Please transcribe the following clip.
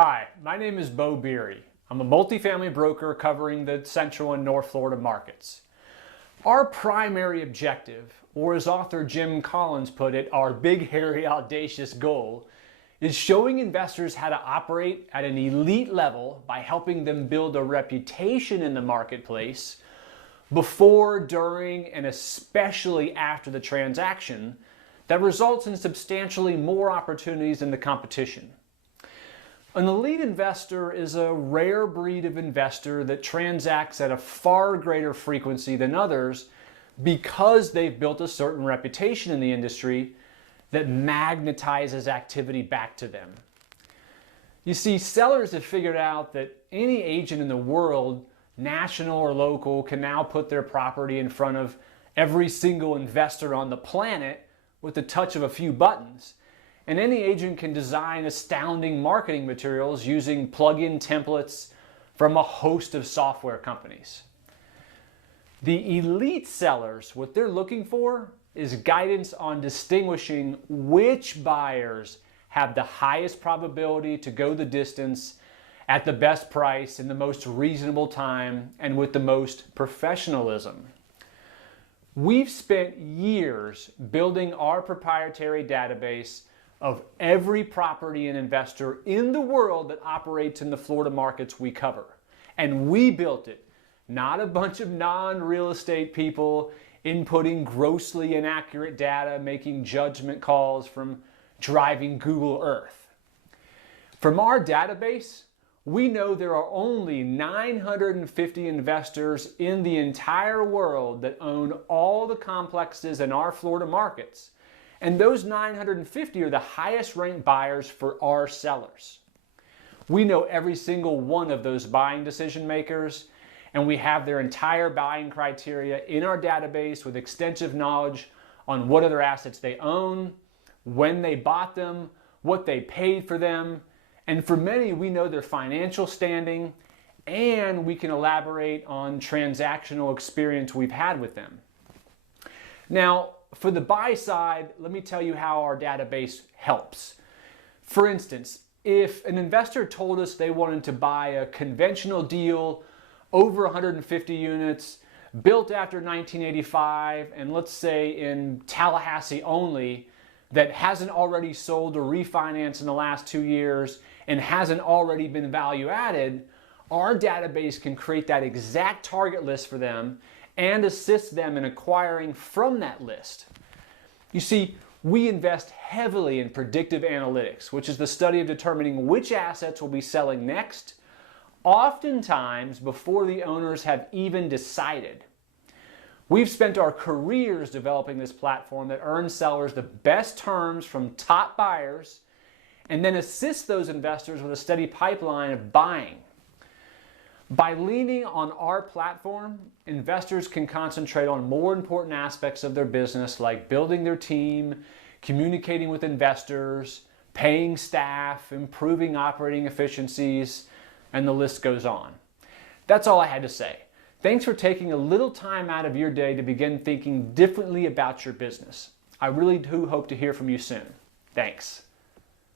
Hi, my name is Bo Beery. I'm a multifamily broker covering the Central and North Florida markets. Our primary objective, or as author Jim Collins put it, our big, hairy, audacious goal, is showing investors how to operate at an elite level by helping them build a reputation in the marketplace before, during, and especially after the transaction that results in substantially more opportunities than the competition. An elite investor is a rare breed of investor that transacts at a far greater frequency than others because they've built a certain reputation in the industry that magnetizes activity back to them. You see, sellers have figured out that any agent in the world, national or local, can now put their property in front of every single investor on the planet with the touch of a few buttons. And any agent can design astounding marketing materials using plug-in templates from a host of software companies. The elite sellers, what they're looking for is guidance on distinguishing which buyers have the highest probability to go the distance at the best price in the most reasonable time and with the most professionalism. We've spent years building our proprietary database of every property and investor in the world that operates in the Florida markets we cover. And we built it, not a bunch of non-real estate people inputting grossly inaccurate data, making judgment calls from driving Google Earth. From our database, we know there are only 950 investors in the entire world that own all the complexes in our Florida markets. And those 950 are the highest ranked buyers for our sellers. We know every single one of those buying decision makers, and we have their entire buying criteria in our database with extensive knowledge on what other assets they own, when they bought them, what they paid for them, and for many we know their financial standing, and we can elaborate on transactional experience we've had with them. Now, for the buy side, let me tell you how our database helps. For instance, if an investor told us they wanted to buy a conventional deal over 150 units, built after 1985, and let's say in Tallahassee only, that hasn't already sold or refinanced in the last 2 years and hasn't already been value added, our database can create that exact target list for them and assist them in acquiring from that list. You see, we invest heavily in predictive analytics, which is the study of determining which assets will be selling next, oftentimes before the owners have even decided. We've spent our careers developing this platform that earns sellers the best terms from top buyers and then assists those investors with a steady pipeline of buying. By leaning on our platform, investors can concentrate on more important aspects of their business like building their team, communicating with investors, paying staff, improving operating efficiencies, and the list goes on. That's all I had to say. Thanks for taking a little time out of your day to begin thinking differently about your business. I really do hope to hear from you soon. Thanks.